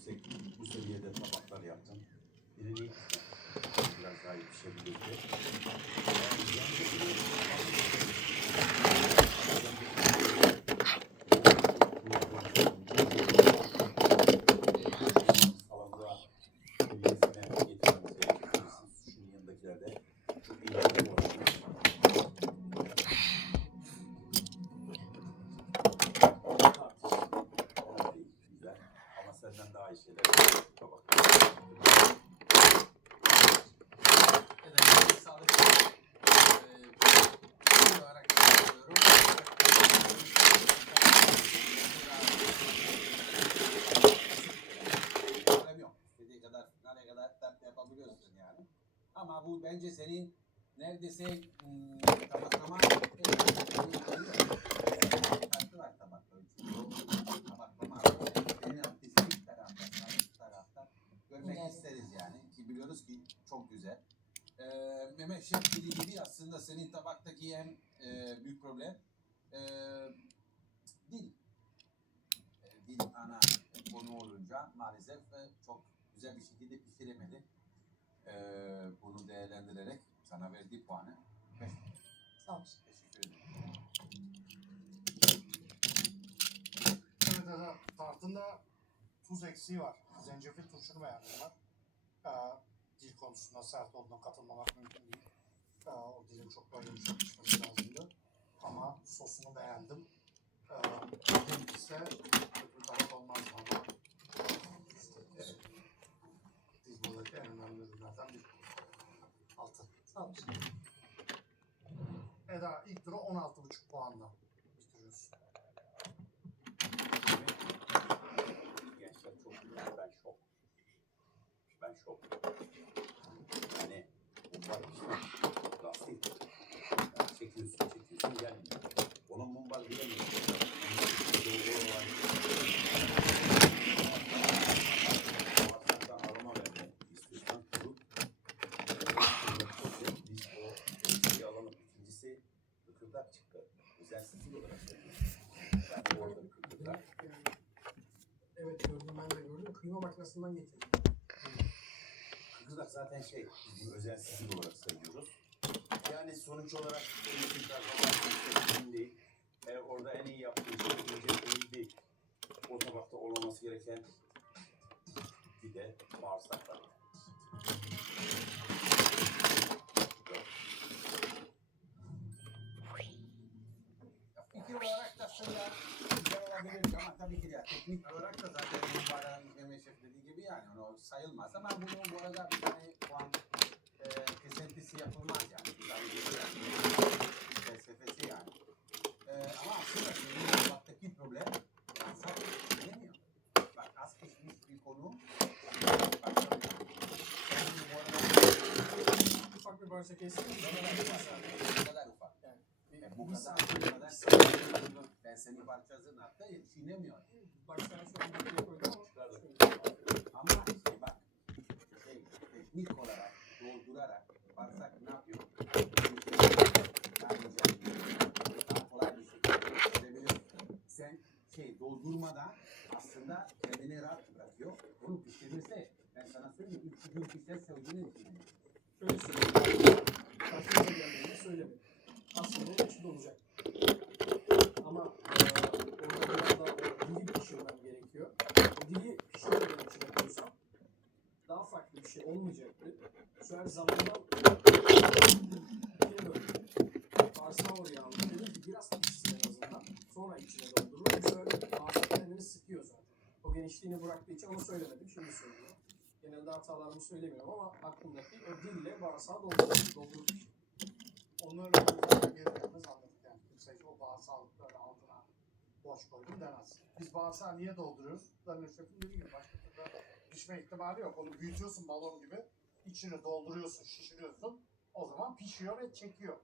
yüksek bu seviyede tabaklar yaptım. Birini biraz daha iyi pişebilirdi. Salonda seviyesine getirmemiz gerekiyor. Siz Şunun yanındakilerde çok iyi bir ortamda. Güzel. Ama senden daha iyi şeyler yapıyor. Bak. Evet, size sağlık. Eee, bir olarak söylüyorum. Problem yok. İstediği kadar, nereye kadar dert yapabiliyorsun yani. Ama bu bence senin neredeyse hmm, tabaklama farklı var tabakla. Tabaklama. Senin artistik tarafta, sanat tarafta görmek Evet. isteriz yani. Ki biliyoruz ki çok güzel. Ee, Mehmet Şef dediği gibi aslında senin tabaktaki en e, büyük problem e, dil. E, dil ana konu olunca maalesef e, çok güzel bir şekilde pişiremedi. E, bunu değerlendirerek sana verdiği puanı 5. Sağ ol. Teşekkür ederim. Evet evet. Tartında tuz eksiği var. Zencefil turşunu beğenmiyorlar. Ee, dil konusunda sert olduğuna katılmamak mümkün değil. Ee, o dilin çok daha yumuşak pişmesi lazımdı. Ama sosunu beğendim. Ee, ise Eda ilk turu 16,5 puanla bitiriyorsun. Gençler çok güzel. Ben şok. Ben şok. Yani mumbar işte lastik. Çekiyorsun çekiyorsun gelmiyor. Kıyma makinesinden getirdim. Kızlar zaten şey, biz bunu özensizlik olarak sayıyoruz. Yani sonuç olarak eğitim performansı değil. Eğer orada en iyi yaptığı şey değil değil. O tabakta olmaması gereken bir de bağırsaklar. Olarak da güzel olabilir ama tabii ki de teknik olarak da zaten Mübarek Mehmet Şef dediği gibi yani onu sayılmaz ama bunu bu arada bir tane puan e, kesintisi yapılmaz yani. Yani. Felsefesi yani. E, ama aslında senin tabaktaki problem insan yemiyor. Bak az pişmiş bir konu. Bak, yani bu arada Ufak bir parça kestim. bu kadar ufak. Yani bu kadar, kadar ben senin parçasının hatta. Baştan şöyle bir şey koydum ama Ama bak, şey, teknik olarak doldurarak yaparsak ne yapıyor? Sen şey doldurmadan aslında kendini rahat bırakıyor. Onu pişirirse ben sana söyleyeyim, üç gün pişerse o yine pişirir. şöyle söyleyeyim. Karşınıza geldiğinde söylemedim. Aslında o içi dolacak. Ama eee orada biraz daha o dili pişirmem gerekiyor. O dili pişirmeden içine koysam daha farklı bir şey olmayacaktı. Bu sefer zamandan. Bağırsağı oraya aldım. Dedim ki biraz pişsin en azından. Sonra içine. Bu sefer bağırsak kendini sıkıyor zaten. O genişliğini bıraktığı için onu söylemedim. Şimdi söylüyorum. Genelde hatalarımı söylemiyorum ama aklımdaki o dille bağırsağı öyle zaten geri gelmez anladık yani. Kimse o bağırsağlıkları altına boş koydum demez. Biz bağırsağı niye dolduruyoruz? Danilo Şef'in dediği gibi başka türlü pişme ihtimali yok. Onu büyütüyorsun balon gibi. içini dolduruyorsun, şişiriyorsun. O zaman pişiyor ve çekiyor.